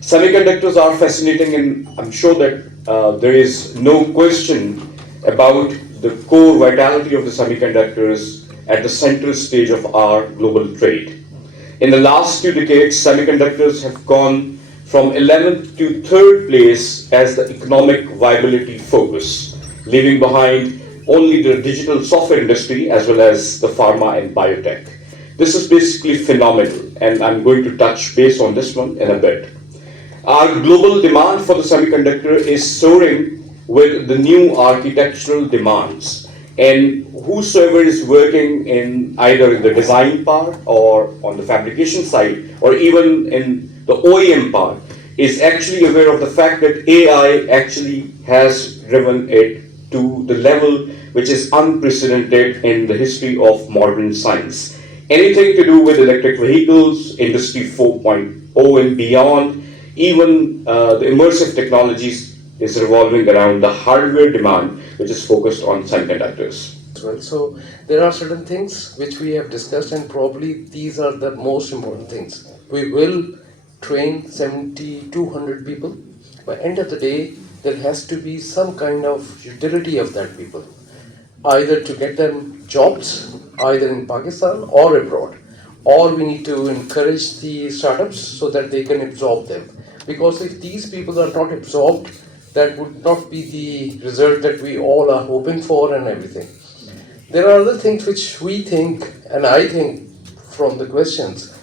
Semiconductors are fascinating, and I'm sure that there is no question about the core vitality of the semiconductors at the central stage of our global trade. In the last 2 decades, semiconductors have gone from 11th to 3rd place as the economic viability focus, leaving behind only the digital software industry as well as the pharma and biotech. This is basically phenomenal, and I'm going to touch base on this one in a bit. Our global demand for the semiconductor is soaring with the new architectural demands. And whosoever is working in either in the design part or on the fabrication side or even in the OEM part is actually aware of the fact that AI actually has driven it to the level which is unprecedented in the history of modern science. Anything to do with electric vehicles, Industry 4.0 and beyond, even the immersive technologies is revolving around the hardware demand, which is focused on semiconductors. Well, so there are certain things which we have discussed, and probably these are the most important things. We will train 7,200 people. By end of the day, there has to be some kind of utility of that people, either to get them jobs, either in Pakistan or abroad, or we need to encourage the startups so that they can absorb them. Because if these people are not absorbed, that would not be the result that we all are hoping for and everything. There are other things which we think, and I think from the questions,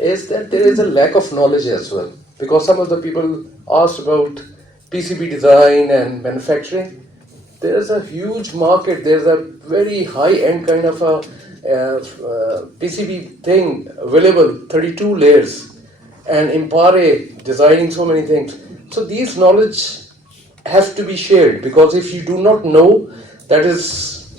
is that there is a lack of knowledge as well. Because some of the people asked about PCB design and manufacturing. There is a huge market, there's a very high-end kind of a PCB thing available, 32 layers, and Impare designing so many things. So these knowledge has to be shared, because if you do not know, that is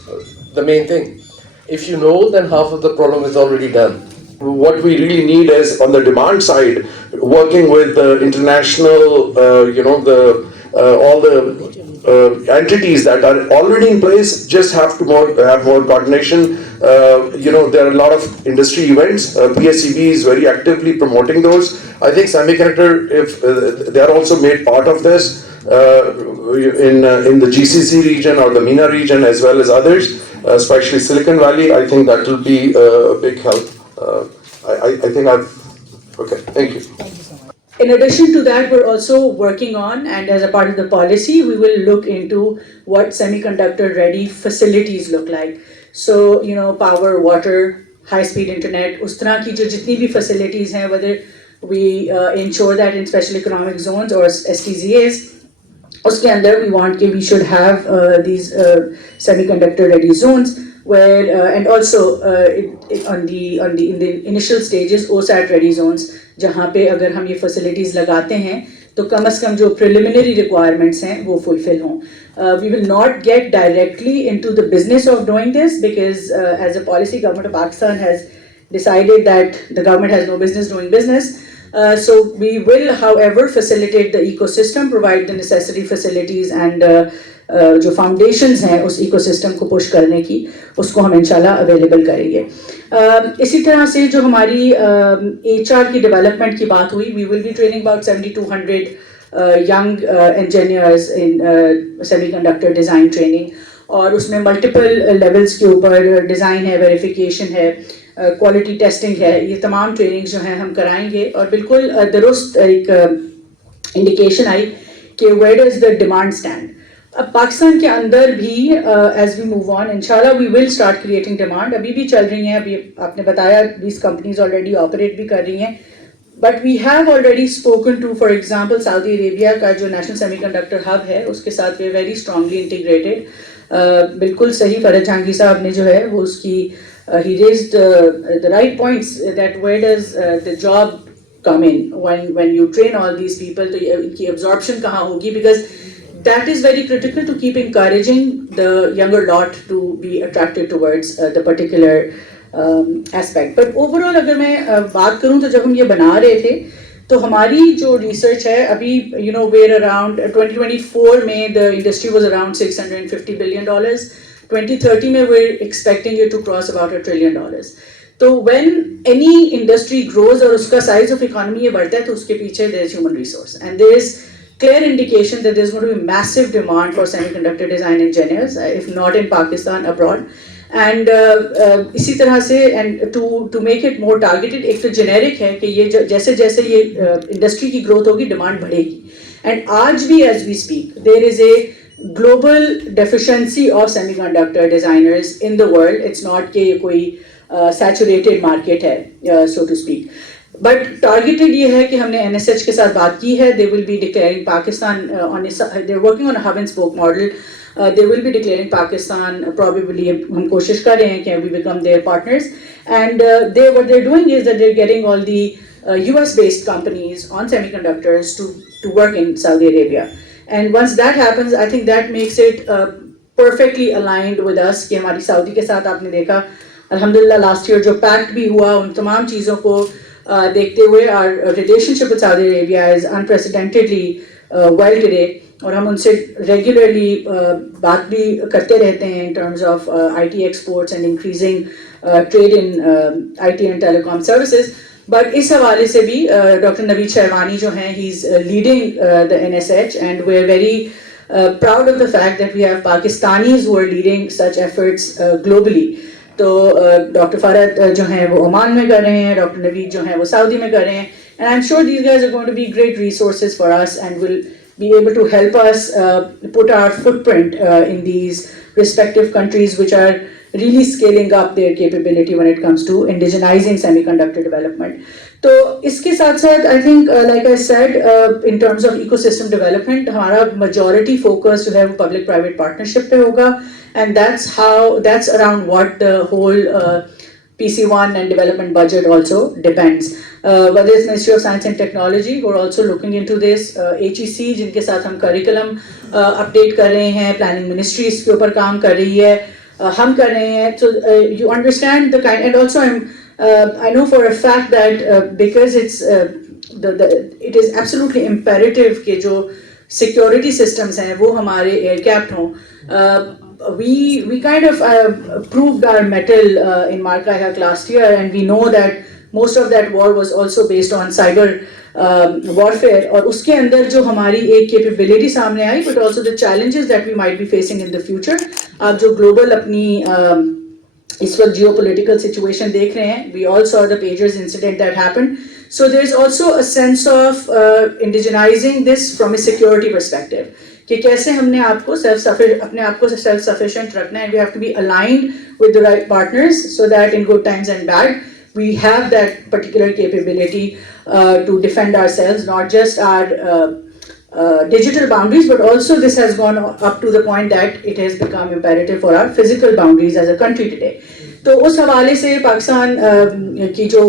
the main thing. If you know, then half of the problem is already done. What we really need is on the demand side, working with the international, all the entities that are already in place, just have to have more coordination. There are a lot of industry events. PSEB is very actively promoting those. I think semiconductor, if they are also made part of this in the GCC region or the MENA region as well as others, especially Silicon Valley, I think that will be a big help. I think okay, thank you. In addition to that, we're also working on, and as a part of the policy, we will look into what semiconductor ready facilities look like. So, power, water, high-speed internet, उस तरह की जो जितनी भी facilities हैं, whether we ensure that in special economic zones or STZAs, उसके अंदर we want कि we should have these semiconductor ready zones where and also in the initial stages OSAT ready zones, जहाँ पे अगर हम ये facilities लगाते हैं तो कम से कम जो preliminary requirements हैं वो fulfill हों. We will not get directly into the business of doing this because as a policy, government of Pakistan has decided that the government has no business doing business. So we will, however, facilitate the ecosystem, provide the necessary facilities and जो foundations हैं उस ecosystem को push करने की, उसको हम इंशाल्लाह available करेंगे. इसी तरह से जो हमारी HR की development की बात हुई, we will be training about 7,200 young engineers in semiconductor design training, और उसमें multiple levels के ऊपर design है, verification है, क्वालिटी टेस्टिंग है, ये तमाम ट्रेनिंग जो हैं हम कराएंगे. और बिल्कुल दुरुस्त एक इंडिकेशन आई कि where does the demand stand. अब पाकिस्तान के अंदर भी एज वी मूव ऑन इंशाल्लाह we will start creating demand. अभी भी चल रही हैं, अभी आपने बताया 20 कंपनीज ऑलरेडी ऑपरेट भी कर रही हैं, but we have already spoken to for example Saudi Arabia का जो नेशनल सेमीकंडक्टर हब है उसके साथ वे वेरी स्ट्रांगली इंटीग्रेटेड. बिल्कुल सही फरज जहांगीर साहब ने जो है वो उसकी he raised the right points that where does the job come in when you train all these people, तो इनकी absorption कहाँ होगी, because that is very critical to keep encouraging the younger lot to be attracted towards the particular aspect. But overall अगर मैं बात करूँ तो जब हम ये बना रहे थे तो हमारी जो research है अभी we're around 2024 में the industry was around $650 billion. 2030 में we're expecting it to cross about $1 trillion. तो when any industry grows और उसका size of economy ये बढ़ता है तो उसके पीछे there is human resource and there is clear indication that there is going to be massive demand for semiconductor design engineers, if not in Pakistan, abroad. And इसी तरह से and to make it more targeted, एक तो generic है कि ये जैसे जैसे ये industry की growth होगी demand बढ़ेगी. And आज भी as we speak, there is a global deficiency of semiconductor designers in the world. It's not कि कोई saturated market है, so to speak. But targeted ये है कि हमने NSH के साथ बात की है. They will be declaring Pakistan on they're working on a hub and spoke model. They will be declaring Pakistan probably हम कोशिश कर रहे हैं कि we become their partners. And what they're doing is that they're getting all the US based companies on semiconductors to work in Saudi Arabia. And once that happens, I think that makes it perfectly aligned with us कि हमारी Saudi के साथ आपने देखा अल्हम्दुलिल्लाह last year जो pact भी हुआ उन तमाम चीज़ों को देखते हुए our relationship with Saudi Arabia is unprecedentedly well today और हम उनसे regularly बात भी करते रहते हैं in terms of IT exports and increasing trade in IT and telecom services. But इस हवाले से भी डॉक्टर नवीद शहवानी जो हैं he is leading the NSH and we are very proud of the fact that we have Pakistanis who are leading such efforts globally. तो doctor Farhad जो हैं वो ओमान में कर रहे हैं, डॉक्टर नवीद जो हैं वो सऊदी में कर रहे हैं, and I'm sure these guys are going to be great resources for us and will be able to help us put our footprint in these respective countries which are really scaling up their capability when it comes to indigenizing semiconductor development. तो इसके साथ साथ I think like I said in terms of ecosystem development हमारा majority focus जो है वो public private partnership पे होगा and that's around what the whole PC1 and development budget also depends. Whether it's Ministry of Science and Technology who are also looking into this, HEC जिनके साथ हम curriculum update कर रहे हैं, planning ministry इसके ऊपर काम कर रही है, हम कर रहे हैं. So you understand the kind and also I know for a fact that because it's it is absolutely imperative कि जो security systems हैं वो हमारे air capped हों. We kind of proved our mettle in Marka Hack last year and we know that most of that war was also based on cyber warfare और उसके अंदर जो हमारी एक capability सामने आई but also the challenges that we might be facing in the future. आप जो global अपनी इस वक्त geopolitical situation देख रहे हैं, we all saw the pagers incident that happened. So there's also a sense of indigenizing this from a security perspective. कि कैसे हमने आपको अपने आप को self sufficient रखना है and we have to be aligned with the right partners so that in good times and bad we have that particular capability to defend ourselves, not just our digital boundaries but also this has gone up to the point that it has become imperative for our physical boundaries as a country today. तो उस हवाले से पाकिस्तान की जो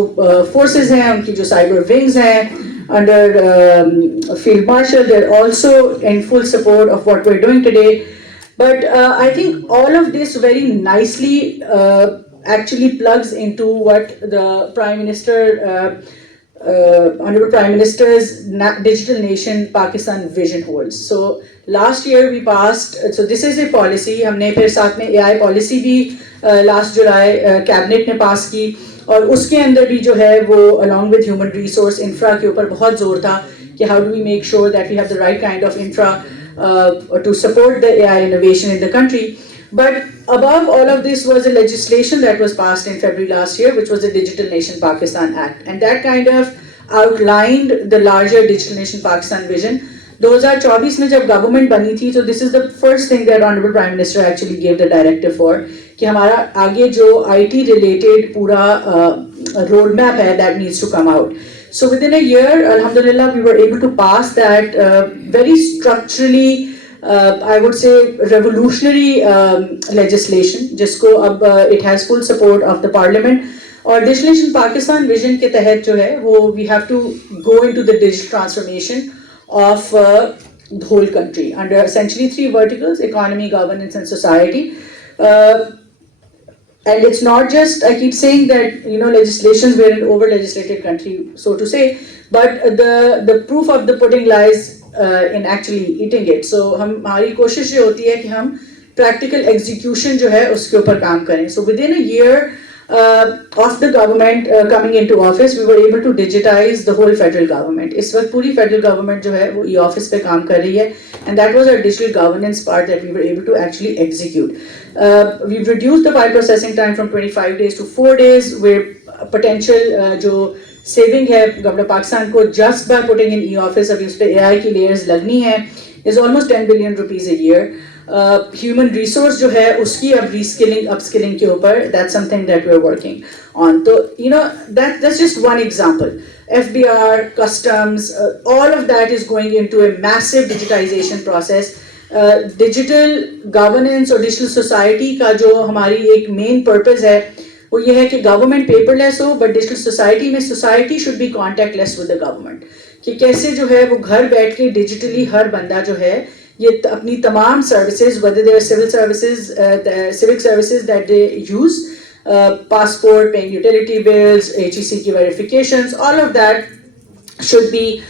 forces हैं उनकी जो cyber wings हैं under Field Marshal, they're also in full support of what we're doing today. But I think all of this very nicely actually plugs into what the Prime Minister, Honorable Prime Minister's Digital Nation Pakistan vision holds. So last year we passed, so this is a policy, हमने फिर साथ में AI policy भी last July cabinet ने pass की और उसके अंदर भी जो है वो along with human resource infra के ऊपर बहुत जोर था कि how do we make sure that we have the right kind of infra to support the AI innovation in the country. But above all of this was a legislation that was passed in February last year which was the Digital Nation Pakistan Act and that kind of outlined the larger Digital Nation Pakistan vision. 2024 में जब government बनी थी तो this is the first thing that Honorable Prime Minister actually gave the directive for कि हमारा आगे जो IT related पूरा roadmap है that needs to come out. So within a year, alhamdulillah, we were able to pass that very structurally, I would say revolutionary legislation जिसको अब it has full support of the parliament. और Digital Nation Pakistan vision के तहत जो है वो we have to go into the digital transformation of the whole country under essentially three verticals: economy, governance, and society. And it's not just, I keep saying that, you know, legislations were an over-legislated country, so to say, but the proof of the pudding lies in actually eating it. So हमारी कोशिश ये होती है कि हम practical execution जो है उसके ऊपर काम करें. So within a year, of the government coming into office, we were able to digitize the whole federal government. इस वक्त पूरी federal government जो है वो e-office पे काम कर रही है, and that was our digital governance part that we were able to actually execute. We've reduced the file processing time from 25 days to 4 days, where potential जो saving है government पाकिस्तान को just by putting in e-office, अभी उस पे AI की layers लगनी है, is almost 10 billion rupees a year. Human resource जो है उसकी अब reskilling, upskilling के ऊपर, that's something that we're working on. So you know that's just one example. FBR, customs, all of that is going into a massive digitization process. Digital governance और digital society का जो हमारी एक main purpose है वो ये है कि government paperless हो, but digital society में society should be contactless with the government. कि कैसे जो है वो घर बैठ के digitally हर बंदा जो है ये अपनी तमाम services, whether they are civil services, civic services that they use, passport, paying utility bills, HEC की verifications, all of that should be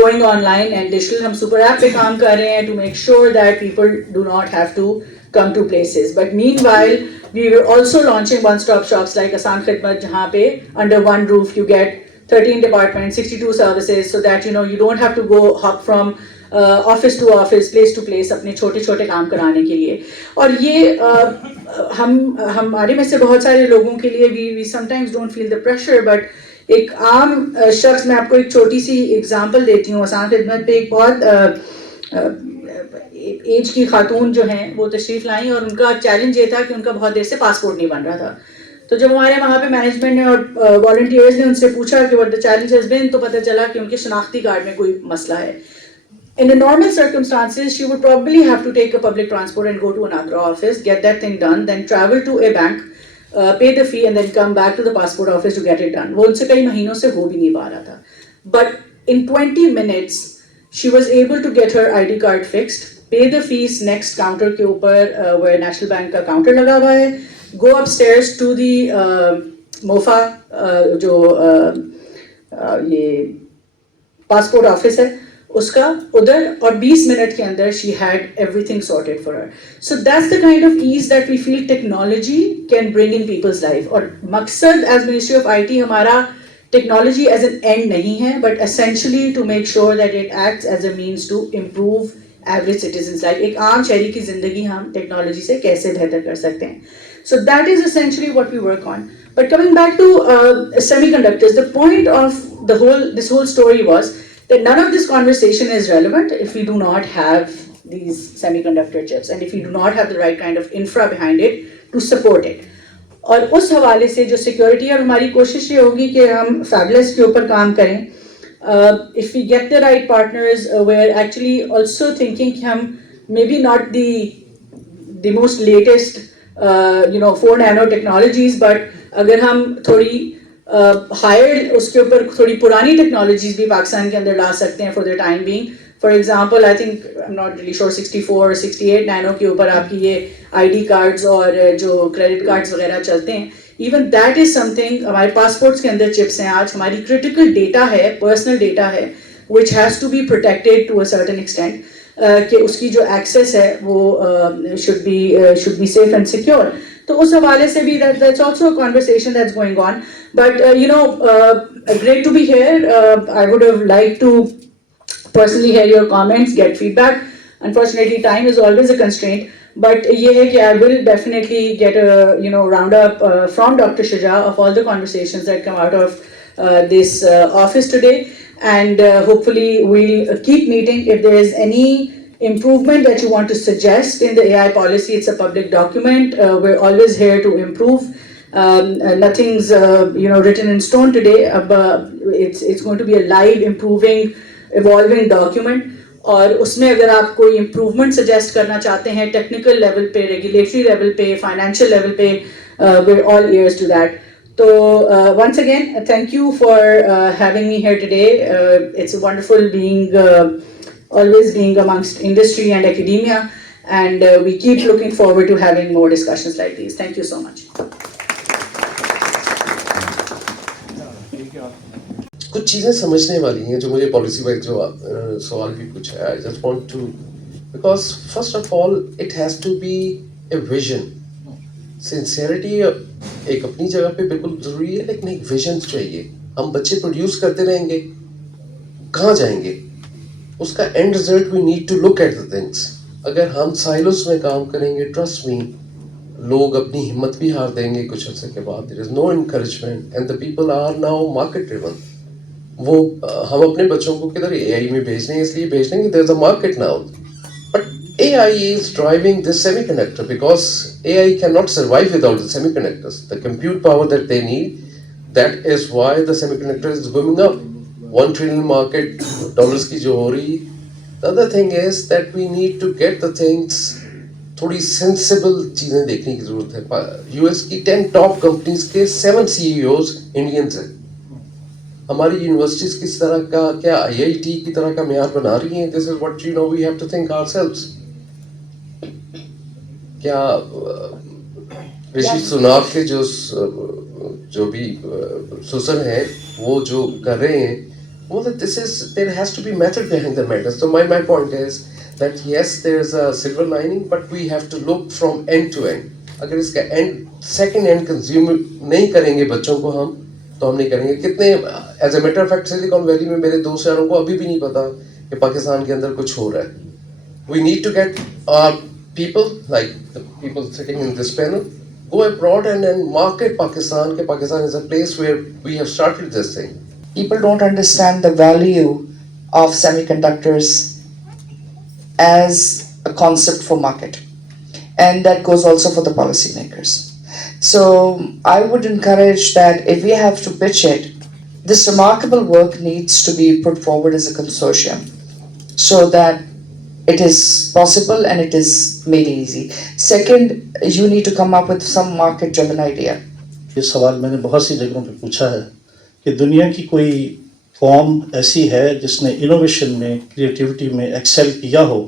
going online and digital. हम super app पे काम कर रहे हैं to make sure that people do not have to come to places. But meanwhile, we were also launching one-stop shops like Asan Khidmat, जहाँ पे under one roof you get 13 departments, 62 services, so that you know you don't have to go hop from office to office, place to place अपने छोटे छोटे काम कराने के लिए. और ये हमारे में से बहुत सारे लोगों के लिए we sometimes don't feel the pressure, but एक आम शख्स, मैं आपको एक छोटी सी एग्जांपल देती हूँ. आसान खिदमत पे एक बहुत एज की खातून जो हैं वो तशरीफ लाई और उनका चैलेंज ये था कि उनका बहुत देर से पासपोर्ट नहीं बन रहा था. तो जब हमारे वहाँ पे मैनेजमेंट ने और वॉलंटियर्स ने उनसे पूछा कि what the challenge has been, तो पता चला कि उनके शनाख्ती कार्ड में कोई मसला है. In the normal circumstances, she would probably have to take a public transport and go to an Agra office, get that thing done, then travel to a bank, pay the fee, and then come back to the passport office to get it done. वो उनसे कई महीनों से हो भी नहीं पा रहा था. But in 20 minutes, she was able to get her ID card fixed, pay the fees next counter के ऊपर where National Bank का counter लगा हुआ है, go upstairs to the MOFA जो ये passport office है उसका उधर, और 20 मिनट के अंदर she had everything sorted for her. So that's the kind of ease that we feel technology can bring in people's life. और मकसद as Ministry of IT हमारा technology as an end नहीं है, but essentially to make sure that it acts as a means to improve average citizens' life. एक आम शहरी की जिंदगी हम technology से कैसे बेहतर कर सकते हैं. So that is essentially what we work on. But coming back to semiconductors, the point of this whole story was that none of this conversation is relevant if we do not have these semiconductor chips and if we do not have the right kind of infra behind it to support it. और उस हवाले से जो security, और हमारी कोशिश ये होगी कि हम फैबलेस के ऊपर काम करें. If we get the right partners, we're actually also thinking कि हम maybe not the most latest 4 nano technologies, but अगर हम थोड़ी हायर उसके ऊपर थोड़ी पुरानी टेक्नोलॉजीज भी पाकिस्तान के अंदर ला सकते हैं for the time being. For example, I think I am not really sure 64 और 68 नैनो के ऊपर आपकी ये आईडी कार्ड्स और जो क्रेडिट कार्ड्स वगैरह चलते हैं. Even that is something. हमारे पासपोर्ट्स के अंदर चिप्स हैं आज, हमारी क्रिटिकल डेटा है, पर्सनल डेटा है, which has to be protected to a certain extent, कि उसकी जो एक्सेस है वो should be safe and secure. तो उस हवाले से भी that's also a conversation that's going on. But great to be here. I would have liked to personally hear your comments, get feedback. Unfortunately, time is always a constraint. But ये है कि I will definitely get a roundup from Dr. Shuja of all the conversations that come out of this office today, and hopefully we'll keep meeting. If there is any improvement that you want to suggest in the AI policy, it's a public document. We're always here to improve. Nothing's written in stone today. It's going to be a live, improving, evolving document. और उसमें अगर आप कोई improvement suggest करना चाहते हैं technical level पे, regulatory level पे, financial level पे, we're all ears to that. So once again, thank you for having me here today. It's wonderful always being amongst industry and academia, and we keep looking forward to having more discussions like these. Thank you so much. कुछ चीज़ें समझने वाली हैं जो मुझे policy wise जो सवाल भी पूछा है. I just want to, because first of all it has to be a vision sincerity एक अपनी जगह पे बिल्कुल ज़रूरी है, लेकिन एक विजन चाहिए. हम बच्चे प्रोड्यूस करते रहेंगे, कहाँ जाएंगे? उसका end result we need to look at the things. अगर हम साइलोस में काम करेंगे, ट्रस्ट मी, लोग अपनी हिम्मत भी हार देंगे कुछ अर्से के बाद. There is no encouragement and the people are now market driven. वो हम अपने बच्चों को किधर एआई में भेज रहे हैं, इसलिए भेज रहे हैं कि there is a market now. But AI is driving this semiconductor because AI cannot survive without the semiconductors. The compute power that they need, that is why the semiconductor is booming up. 1 trillion market dollars की जो हो रही. The other thing is that we need to get the things, थोड़ी sensible चीजें देखने की जरूरत है. US की 10 top companies के 7 CEOs Indians हैं. हमारी यूनिवर्सिटीज किस तरह का, क्या IIT की तरह का म्यार बना रही हैं? This is what we have to think ourselves. क्या ऋषि सुनाक के जो भी सुसन है वो जो कर रहे हैं, वो this is, there has to be method behind the madness. So my point is that yes, there is a silver lining, but we have to look from end to end. अगर इसका second end consume नहीं करेंगे बच्चों को हम, तो हम नहीं करेंगे. कितने as a matter of fact silicon valley में मेरे दोस्त यारों को अभी भी नहीं पता कि पाकिस्तान के अंदर कुछ हो रहा है. We need to get our people, like the people sitting in this panel, go abroad and then market Pakistan. Pakistan is a place where we have started this thing. People don't understand the value of semiconductors as a concept for market, and that goes also for the policymakers. So I would encourage that if we have to pitch it, this remarkable work needs to be put forward as a consortium so that it is possible and it is made easy. Second, you need to come up with some market driven idea. ये सवाल मैंने बहुत सी जगहों पे पूछा है कि दुनिया की कोई कौम ऐसी है जिसने इनोवेशन में, क्रिएटिविटी में एक्सेल किया हो,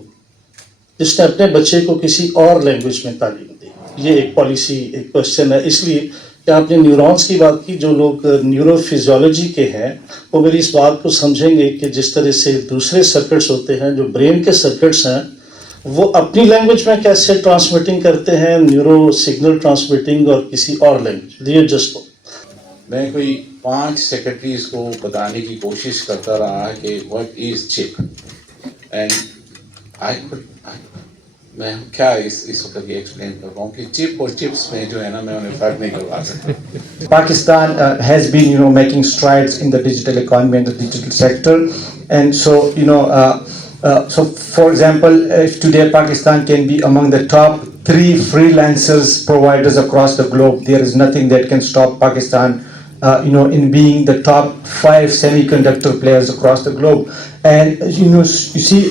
जिसने अपने बच्चे को किसी और लैंग्वेज में तालीम दी. ये एक पॉलिसी, एक क्वेश्चन है. इसलिए कि आपने न्यूरॉन्स की बात की, जो लोग न्यूरोफिजियोलॉजी के हैं वो मेरी इस बात को समझेंगे कि जिस तरह से दूसरे सर्किट्स होते हैं, जो ब्रेन के सर्किट्स हैं, वो अपनी लैंग्वेज में कैसे ट्रांसमिटिंग करते हैं, न्यूरो सिग्नल ट्रांसमिटिंग, और किसी और लैंग्वेज. ये जस्ट मैं कोई 5 सेक्रेटरीज को बताने की कोशिश करता रहा कि व्हाट इज चिप, एंड मैं क्या इस वक्त ये एक्सप्लेन कर रहा हूँ कि चिप और चिप्स में जो है ना, मैं उन्हें फर्क नहीं करवा सकता. Pakistan has been, making strides in the digital economy and the digital sector, and so, so for example, if today Pakistan can be among the top 3 freelancers providers across the globe, there is nothing that can stop Pakistan, in being the top 5 semiconductor players across the globe. And you see.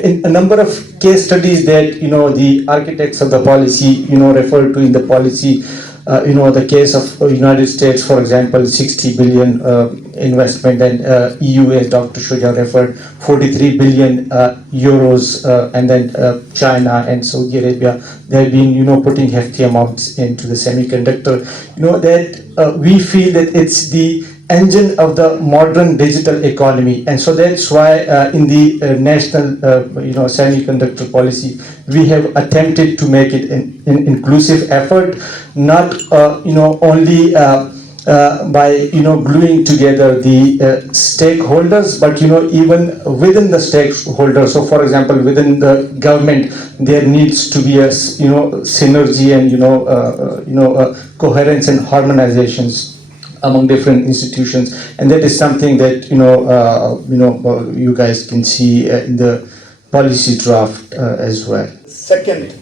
In a number of case studies that the architects of the policy refer to in the policy, the case of United States, for example, 60 billion investment, and EU, as Dr. Shuja referred, 43 billion euros, and then China and Saudi Arabia, they have been putting hefty amounts into the semiconductor. That we feel that it's the engine of the modern digital economy, and so that's why in the national semiconductor policy we have attempted to make it an inclusive effort, not only by gluing together the stakeholders, but even within the stakeholders. So for example, within the government there needs to be a synergy and coherence and harmonizations among different institutions, and that is something that you guys can see in the policy draft as well. Second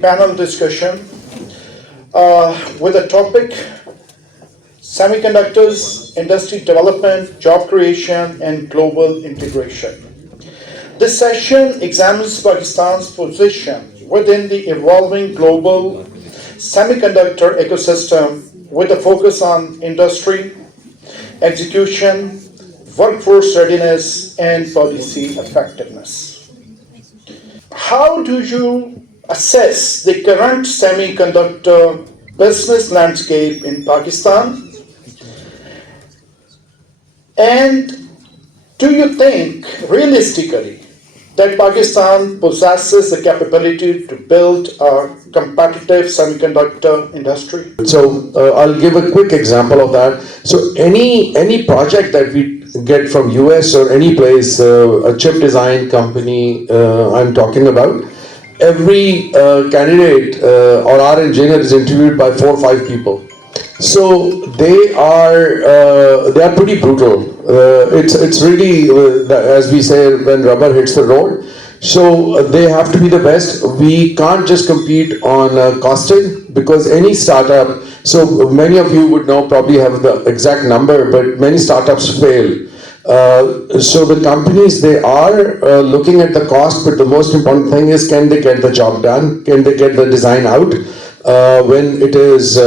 panel discussion with the topic Semiconductors, Industry Development, Job Creation and Global Integration. This session examines Pakistan's position within the evolving global semiconductor ecosystem with a focus on industry, execution, workforce readiness, and policy effectiveness. How do you assess the current semiconductor business landscape in Pakistan? And do you think realistically that Pakistan possesses the capability to build a competitive semiconductor industry? So I'll give a quick example of that. So any project that we get from US or any place, a chip design company I'm talking about, every candidate or our engineer is interviewed by 4 or 5 people. So they are pretty brutal. It's really as we say, when rubber hits the road. So they have to be the best. We can't just compete on costing, because any startup. So many of you would know, probably have the exact number, but many startups fail. So the companies, they are looking at the cost, but the most important thing is, can they get the job done? Can they get the design out when it is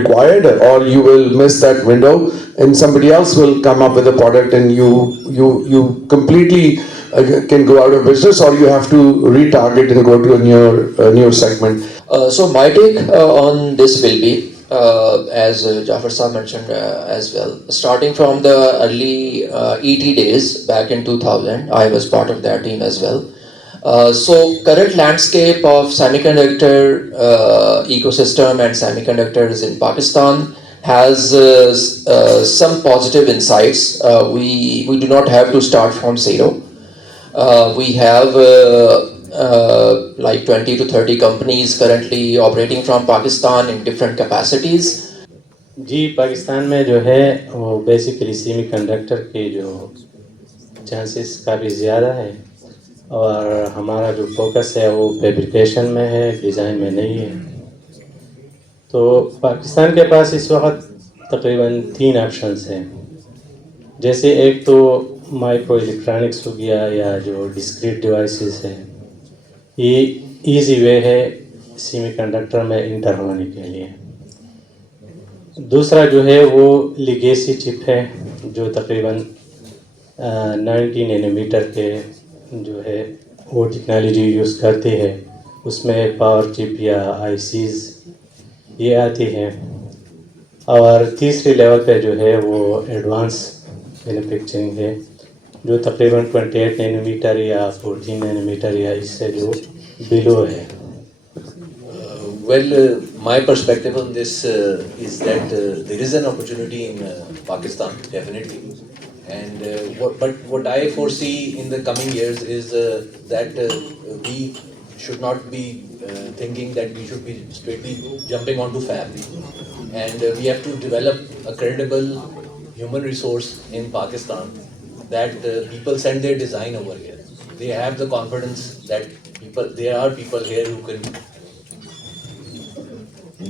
required, or you will miss that window and somebody else will come up with a product and you completely can go out of business, or you have to retarget and go to a newer segment. So my take on this will be, as Jafar Saab mentioned as well, starting from the early ET days back in 2000, I was part of that team as well. So current landscape of semiconductor ecosystem and semiconductors in Pakistan has some positive insights. We do not have to start from zero. We have like 20 to 30 companies currently operating from Pakistan in different capacities. जी पाकिस्तान में जो है वो basically semi conductor के जो chances काफ़ी ज़्यादा है, और हमारा जो फोकस है वो फैब्रिकेशन में है, डिज़ाइन में नहीं है। तो पाकिस्तान के पास इस वक्त तकरीबन 3 ऑप्शंस हैं। जैसे एक तो माइक्रो इलेक्ट्रॉनिक्स हो गया, या जो डिस्क्रीट डिवाइसेस हैं, ये इजी वे है सेमीकंडक्टर में इंटर होने के लिए। दूसरा जो है वो लेगेसी चिप है, जो तकरीबन 90 नैनोमीटर के जो है वो टेक्नोलॉजी यूज़ करती है। उसमें पावर चिप या आईसीज ये आती हैं। और तीसरी लेवल पे जो है वो एडवांस मैन्युफैक्चरिंग है, जो तकरीबन 28 नैनोमीटर या 14 नैनोमीटर या इससे जो बिलो है। My perspective on this is that there is an opportunity in Pakistan, definitely. And what I foresee in the coming years is that we should not be thinking that we should be straightly jumping onto fab. And we have to develop a credible human resource in Pakistan, that people send their design over here. They have the confidence that there are people here who can.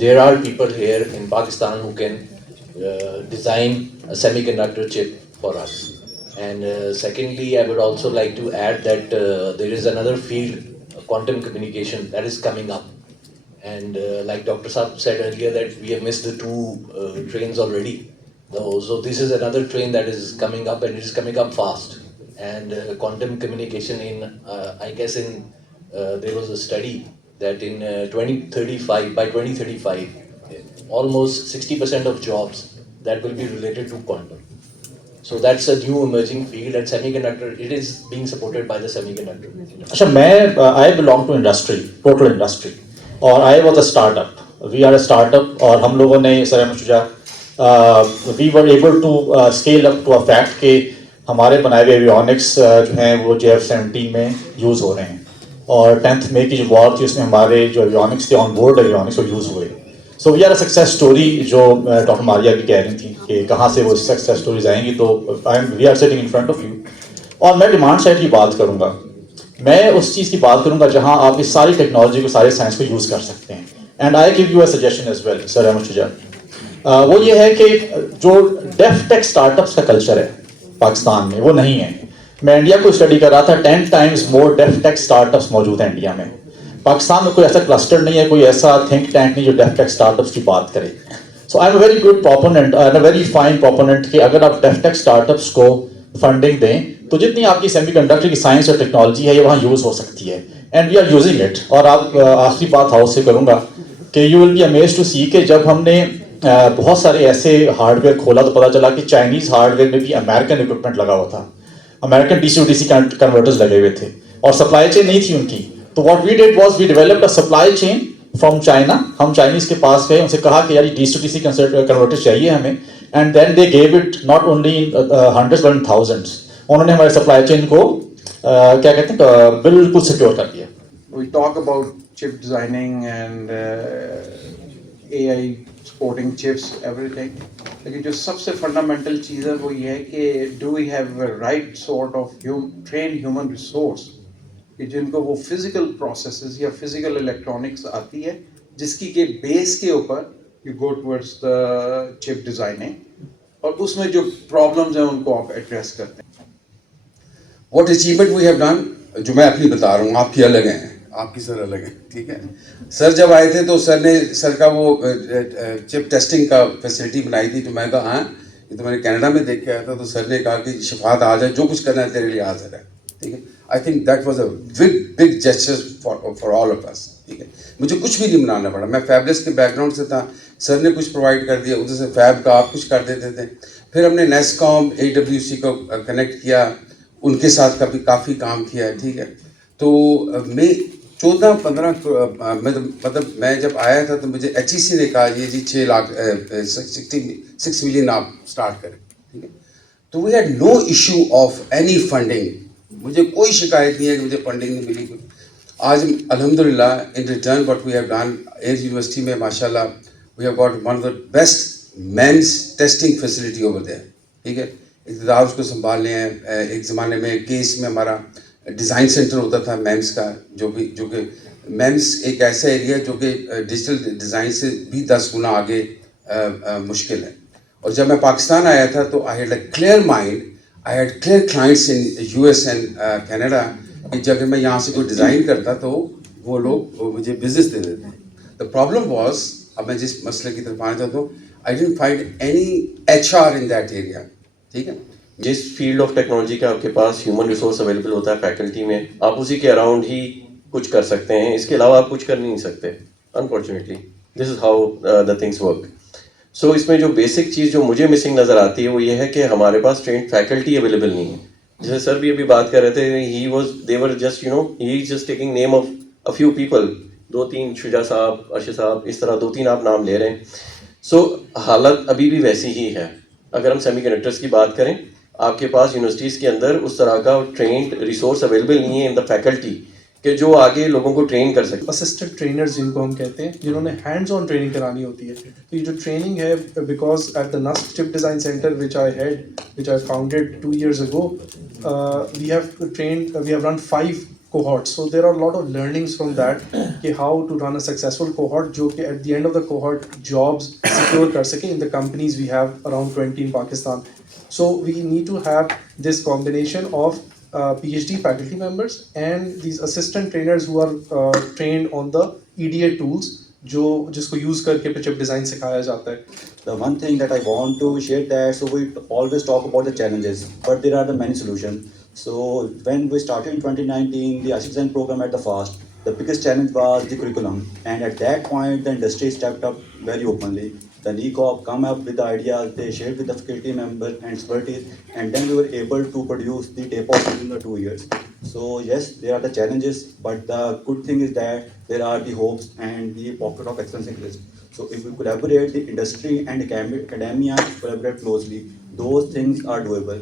There are people here in Pakistan who can design a semiconductor chip for us. And secondly, I would also like to add that there is another field, quantum communication, that is coming up. And like Dr. Saab said earlier, that we have missed the 2 trains already. So this is another train that is coming up, and it is coming up fast. And quantum communication I guess there was a study that in 2035, by 2035, almost 60% of jobs that will be related to quantum. So that's a new emerging field, and semiconductor, it is being supported by the semiconductor. अच्छा, I belong to industry, total industry, और I was a startup. We are a startup, और हम लोगों ने sir Ahmed Shuja we were able to scale up to a fact कि हमारे बनाए हुए एवियोनिक्स जो हैं वो JF-17 में यूज़ हो रहे हैं, और 10th मई की जो वॉर थी उसमें हमारे जो एवियोनिक्स थे, ऑन बोर्ड एवियोनिक्स वो यूज़ हुए। So we are a success story, जो डॉक्टर मारिया भी कह रही थी कि कहाँ से वो सक्सेस स्टोरीज आएंगी। तो we are sitting in front of you. और मैं डिमांड साइड की बात करूँगा, मैं उस चीज़ की बात करूँगा जहाँ आप इस सारी टेक्नोलॉजी को, सारे साइंस को यूज़ कर सकते हैं। And I give you a suggestion as well sir Ahmed Shuja, वो ये है कि जो डेफ टेक स्टार्टअप्स का कल्चर है पाकिस्तान में वो नहीं है। मैं इंडिया को स्टडी कर रहा था, 10 times more def tech startups मौजूद हैं इंडिया में। पाकिस्तान में कोई ऐसा क्लस्टर नहीं है, कोई ऐसा थिंक टैंक नहीं जो डेफ टेक स्टार्टअप्स की बात करे। So I am a very good proponent and a very fine proponent कि अगर आप डेफ टेक स्टार्टअप्स को फंडिंग दें तो जितनी आपकी सेमीकंडक्टर की साइंस और टेक्नोलॉजी है ये वहाँ यूज़ हो सकती है, and we are using it. और आप आखिरी बात हाउस से करूँगा कि you will be amazed to see कि जब हमने बहुत सारे ऐसे हार्डवेयर खोला तो पता चला कि चाइनीज़ हार्डवेयर में भी अमेरिकन इक्विपमेंट लगा हुआ था। American DC to DC converters लगे हुए थे और सप्लाई चेन नहीं थी उनकी. तो what we did was we developed a supply chain from China. हम चाइनीज के पास गए, उनसे कहा कि यार ये DC to DC कन्वर्टर चाहिए हमें, and then they gave it not only in hundreds but in thousands. उन्होंने हमारे सप्लाई चेन को क्या कहते हैं बिल्कुल सिक्योर कर दिया. We talk about chip designing and AI supporting chips, everything. लेकिन जो सबसे fundamental चीज़ है वो ये है कि do we have a right sort of trained human resource कि जिनको वो physical processes या physical electronics आती है जिसकी के base के ऊपर you go towards the chip designing और उसमें जो problems हैं उनको आप address करते हैं. What achievement we have done, जो मैं अपनी बता रहा हूँ, आपकी अलग हैं, आपकी सर अलग है, ठीक है. सर जब आए थे तो सर का वो चिप टेस्टिंग का फैसिलिटी बनाई थी, तो मैं कहा हाँ ये तो मैंने कनाडा में देख के आया था. तो सर ने कहा कि शफात आ जाए, जो कुछ करना है तेरे लिए हाजिर है, ठीक है. I think that was a big gesture for all of us, ठीक है. मुझे कुछ भी नहीं बनाना पड़ा, मैं फैबलेस के बैकग्राउंड से था, सर ने कुछ प्रोवाइड कर दिया, उधर से फैब का आप कुछ कर देते थे. फिर हमने नेस्कॉम AWC को कनेक्ट किया, उनके साथ काफ़ी काम किया है, ठीक है. तो मैं 14-15 मतलब मैं जब आया था तो मुझे HEC ने कहा ये जी 6 मिलियन आप स्टार्ट करें, ठीक है. तो we had no issue of any funding, मुझे कोई शिकायत नहीं है कि मुझे फंडिंग नहीं मिली. आज अल्हम्दुलिल्लाह in return what we have done, as university में माशाल्लाह we have got one of the best men's testing facility over there, ठीक है. इक़्तिदार उसको संभालने हैं. एक ज़माने में केस में हमारा डिज़ाइन सेंटर होता था मेम्स का, जो कि मेम्स एक ऐसा एरिया है जो कि डिजिटल डिज़ाइन से भी 10 गुना आगे मुश्किल है. और जब मैं पाकिस्तान आया था तो I had a clear mind, I had clear clients in US and Canada कि जब मैं यहाँ से कोई डिज़ाइन करता तो वो लोग मुझे बिजनेस दे देते. द प्रॉब्लम वॉज, अब मैं जिस मसले की तरफ आना चाहता हूँ, I didn't find any HR in that area, ठीक है. जिस फील्ड ऑफ टेक्नोलॉजी का आपके पास ह्यूमन रिसोर्स अवेलेबल होता है फैकल्टी में, आप उसी के अराउंड ही कुछ कर सकते हैं, इसके अलावा आप कुछ कर नहीं सकते. Unfortunately this is how the things work. So इसमें जो बेसिक चीज़ जो मुझे मिसिंग नज़र आती है वो ये है कि हमारे पास ट्रेंड फैकल्टी अवेलेबल नहीं है. जैसे सर भी अभी बात कर रहे थे, दे वर जस्ट ही just taking name of a few people, 2-3 Shuja Sahab, Arshad साहब, इस तरह 2-3 आप नाम ले रहे हैं. सो हालत अभी भी वैसी ही है. अगर हम सेमीकंडक्टर्स की बात करें, आपके पास यूनिवर्सिटीज़ के अंदर उस तरह का ट्रेंड रिसोर्स अवेलेबल नहीं है इन द फैकल्टी कि जो आगे लोगों को ट्रेन कर सके. असिस्टेंट ट्रेनर्स जिनको हम कहते हैं, जिन्होंने हैंड्स ऑन ट्रेनिंग करानी होती है. तो ये जो ट्रेनिंग है, because at the NUST chip design centre which I founded 2 years ago, we have run 5 cohorts. So there are a lot of learnings from that कि how to run a successful cohort, जो कि at the end of the cohort jobs secure कर सके in the companies we have around 20 in Pakistan. So we need to have this combination of PhD faculty members and these assistant trainers who are trained on the EDA tools जिसको use करके chip design सिखाया जाता है. The one thing that I want to share that, so we always talk about the challenges, but there are the many solutions. So when we started in 2019 the IC design program at the FAST, the biggest challenge was the curriculum, and at that point the industry stepped up very openly. The NECOP come up with the ideas, they shared with the faculty members and expertise, and then we were able to produce the tape-out within the 2 years. So yes, there are the challenges, but the good thing is that there are the hopes and the pocket of excellence increase. So if we collaborate, the industry and academia collaborate closely, those things are doable.